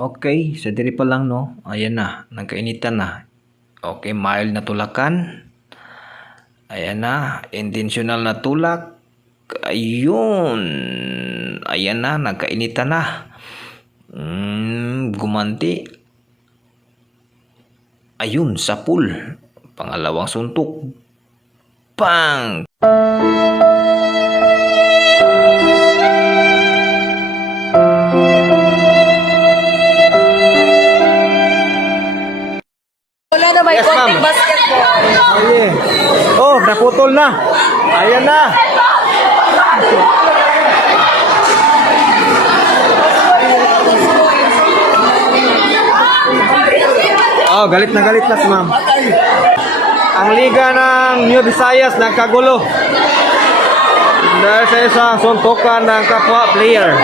Okay, sa diri pa lang no. Ayan na, nagkainitan na. Okay, mild na tulakan. Ayan na, intentional na tulak. Ayun. Ayan na, nagkainitan na. Mm, gumanti. Ayun, sa pool. Pangalawang suntok. Pang! Na may Yes, konting basketball. Aye. Oh, naputol na. Ayan na. Oh, galit na galit na si ma'am. Ang liga ng New Visayas nagkagulo. Dahil sa isang suntukan ng kapwa player.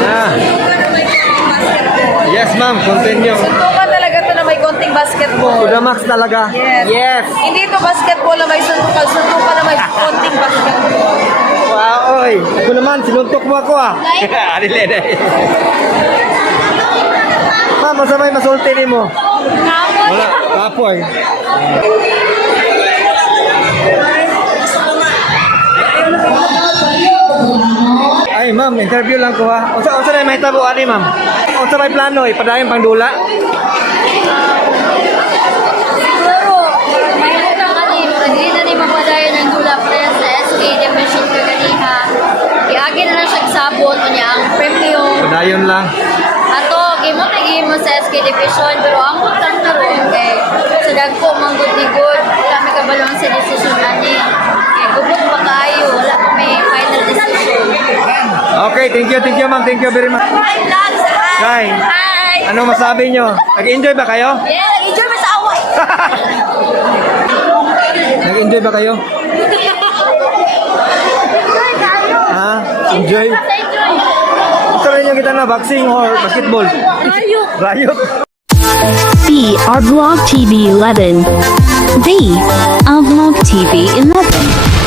Na. Yes, ma'am. Continue. Suntukan talaga to na may konting basketball. Kuda Max talaga. Yes. Yes. Hindi to basketball na may suntukan. Suntukan na may konting basketball. Wow, oy. Ako naman, sinuntok mo ako ah. Adile, adile. Ma'am, masamay masulti ni mo. Wala, kapoy. Ay, ma'am, interview lang ko ha. Unsa unsa na may tabo ani, ma'am? Unsa may plano ipadayon pang sabot niya ang premium. Padayon lang. Ato, gimo na gimo sa SK Division, pero ang utang karon kay sa dagko manggod ni good. Kami kabalong sa decision ani. Kay gubot pa kayo, wala pa may final decision. Okay, thank you, thank you, ma'am. Thank you very much. Hi, vlogs! Hi. Hi! Ano masabi nyo? Nag-enjoy ba kayo? Yeah, enjoy mo sa away! Nag-enjoy ba kayo? Ha? Enjoy? Rin yung kita na boxing or basketball? Ayok! Rayok? B. Our Vlog TV 11. B. Our Vlog TV 11.